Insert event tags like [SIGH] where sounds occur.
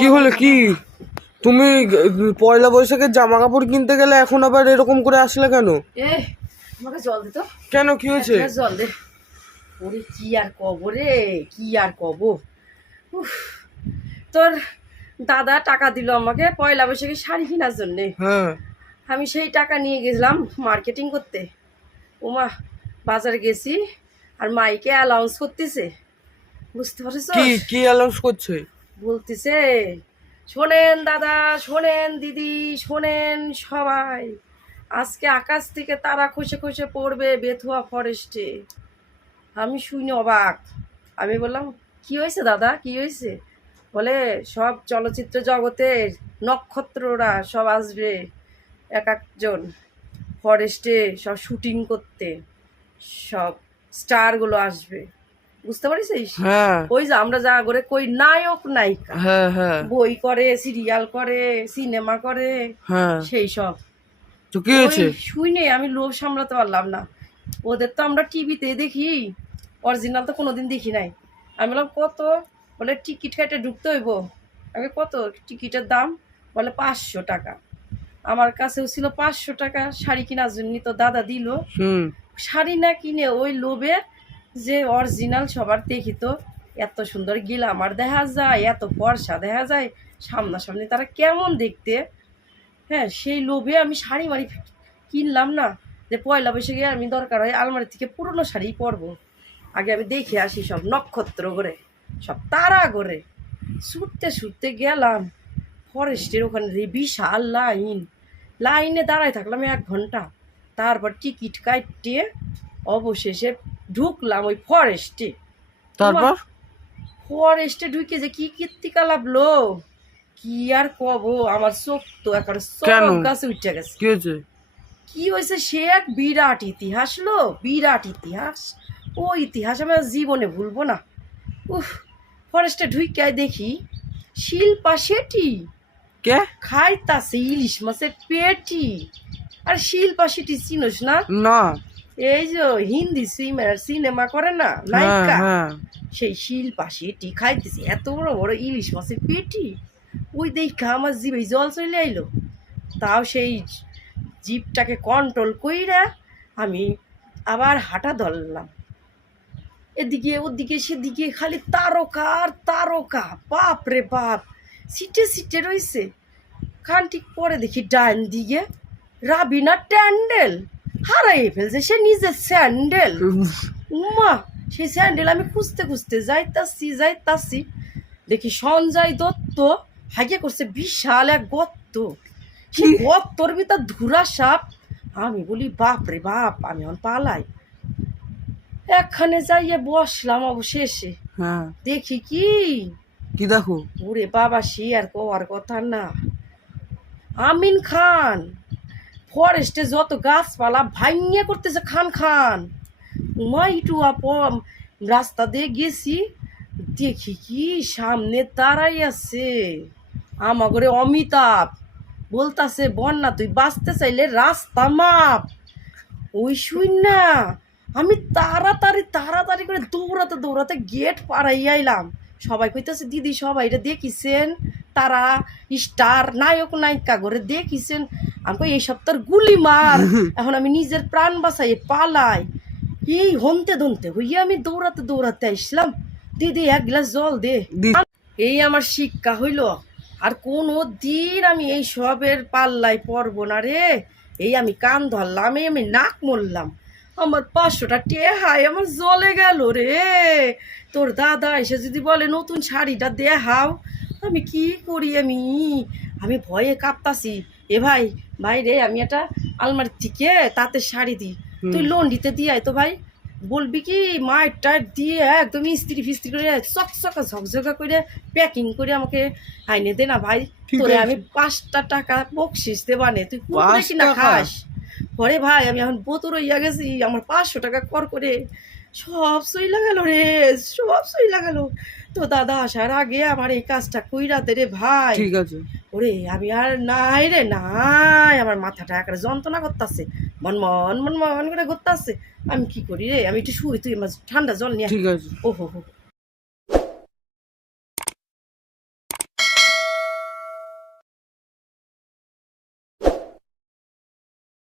কি হলো কি? তুমি পয়লা বৈশাখের জামা কাপড় কিনতে গেলে এখন আবার এরকম করে আসলে কেন? আমাকে জল দে তো। কেন? কি হয়েছে? জল দে। ওরে কি আর কব রে? কি আর কব? তোর দাদা টাকা দিল আমাকে পয়লা বৈশাখে শাড়ি কেনার জন্যে। হ্যাঁ। আমি সেই টাকা নিয়ে গেছিলাম মার্কেটিং করতে। ওমা বাজারে গেছি আর মাইকে অ্যালাউন্স করতেছে। বুঝতে পারছ কি কি অ্যালাউন্স করছে? বলতেছে শোনেন দাদা শোনেন দিদি শোনেন সবাই। আজকে আকাশ থেকে তারা খসে খসে পড়বে বেথুয়া ফরেস্টে। আমি শুনি অবাক। আমি বললাম কি হয়েছে দাদা? কি হয়েছে? বলে সব চলচ্চিত্র জগতের নক্ষত্ররা সব আসবে এক একজন ফরেস্টে সব শুটিং করতে সব স্টারগুলো আসবে। বুঝতে পারিস হ্যাঁ। ওই যে আমরা যা করে কই নায়ক নায়িকা। হ্যাঁ হ্যাঁ। বই করে সিরিয়াল করে সিনেমা করে সেই সব। তো কি হয়েছে? শুনে আমি লোভ সামলাতে পারলাম না। ওদের তো আমরা টিভিতে দেখি অরিজিনাল তো কোনোদিন দেখি নাই। আমি বললাম কত? বলে টিকিট কেটে ঢুকতে হইব। আমি কত? টিকিটের দাম? বলে পাঁচশো টাকা। আমার কাছেও ছিল পাঁচশো টাকা শাড়ি কেনার জন্য তো দাদা দিল। হুম। শাড়ি না কিনে ওই লোভে যে অরিজিনাল সবার দেখি তো, এত সুন্দর গিলামার দেখা যায়, এত ফর্সা দেখা যায়, সামনাসামনি তারা কেমন দেখতে? হ্যাঁ সেই লোভে আমি শাড়ি মারি কিনলাম না। যে পয়লা বৈশাখে আমি দরকার হয় আলমারি থেকে পুরনো শাড়ি পরবো। আগে আমি দেখে আসি সব নক্ষত্র করে সব তারা করে ছুটতে ছুটতে গেলাম, ফরেস্টের ওখানে বিশাল লাইন। লাইনে দাঁড়ায় থাকলাম এক ঘণ্টা। তারপর টিকিট কাটতে অবশেষে ঢুকলাম ওই ফরেস্টে তারপর? ফরেস্টে ঢুকে যে কি কীর্তিকা লাভলো কি আর কব? আমার চোখ তো একেবারে? চোখ গাছে উঠে গেছে। কি হয়েছে? কি হয়েছে সে এক বিরাট ইতিহাস লো? বিরাট ইতিহাস। ও ইতিহাস আমি জীবনে ভুলবো না। উফ ফরেস্টে ঢুকে দেখি শিল্পা শেঠি কে? খাইতাছে ইলিশ মাছের পেটি। আর শিল্পা সেটি চিনোস না? না। এই যে হিন্দি সিনেমা সিনেমা করে না হ্যাঁ নায়িকা? হ্যাঁ। সেই শিল্পা সেটি খাইতেছে এত বড় বড় ইলিশ মাছের পেটি। ওই দেখা আমার জিভে জল চলে আইলো। তাও সেই জিভটাকে কন্ট্রোল কইরা আমি আবার হাঁটা ধরলাম। এদিকে ওদিকে সেদিকে খালি তারকা আর তারকা। বাপ রে বাপ সিটে সিটে রইছে। খানটিক পরে দেখি ডান দিকে রাবিনা ট্যান্ডেল। হারাই ফেলছে। সে নিজের স্যান্ডেল। উমা সেই স্যান্ডেল আমি খুঁজতে খুঁজতে যাইতাছি যাইতাছি। দেখি সঞ্জয় দত্ত হাগে করছে বিশাল এক গর্ত। সেই গর্তর ভিতর ধুরা সাপ। আমি বলি বাপ রে বাপ আমি এখন পালাই। একখানে যাইয়ে বসলাম অবশেষে। হ্যাঁ। দেখি কি? কি দেখো? ওরে বাবা সে আর কোয়ার কথা না। আমিন খান। ফরেস্টে যত গাছপালা ভাঙিয়ে করতেছে খান খান। উমা ইটু আপ রাস্তা দিয়ে গেছি, দেখি কি সামনে তারাই আছে। আমাগরে অমিতাভ বলতাছে, বন্যা, তুই বাঁচতে চাইলে রাস্তা মাপ। ওই শুন না আমি তাড়াতাড়ি তাড়াতাড়ি করে দৌড়াতে দৌড়াতে গেট পাড়াই আইলাম। সবাই কইতেছে, দিদি, সবাই এটা দেখিছেন? তারা স্টার, নায়ক, নায়িকা করে দেখিছেন? আমি এই সপ্তাহ গুলি মার। [LAUGHS] এখন আমি নিজের প্রাণ বাঁচাই পালাই। এই হনতে ধনতে হইয়া আমি দৌড়াতে দৌড়াতে আসলাম। দিদি এক গ্লাস জল দে। এই আমার শিক্ষা হইল আর কোনো দিন আমি এই সবের পাল্লাই পড়ব না রে। এই আমি কান ধরলাম এই আমি নাক মরলাম আমার পাঁচশোটা টেহাই আমার জলে গেল রে। তোর দাদা এসে যদি বলে নতুন শাড়িটা দেখাও আমি কি করি আমি? আমি ভয়ে কাঁপতাছি। এ ভাই ভাই রে আমি একটা আলমারি থেকে তাতে শাড়ি দিই। তুই লোন দিতে দিয়ে তো ভাই। বলবি কি মায়ের টায়ের দিয়ে একদম ইস্ত্রি ফিস্ত্রি করে চকচকা ঝকঝকা করে প্যাকিং করে আমাকে আইনে দে না ভাই। তোরে আমি পাঁচটা টাকা বকশিস দেবানে তুই কিনা খাস? পরে ভাই আমি এখন বোতর হইয়া গেছি আমার পাঁচশো টাকা কর করে। সব সই লাগালো রে সব সই লাগালো। তো দাদা আসার আগে আমার এই কাজটা কুইরাতে দে রে ভাই। ঠিক আছে। ওরে আমি আর নাই রে নাই। আমার মাথাটা একটা যন্ত্রণা করতেছে। মন মন মন মন করে করতেছে আমি কি করি রে? আমি একটু শুই তুই আমার ঠান্ডা জল নিয়ে। ঠিক আছে। ওহো হো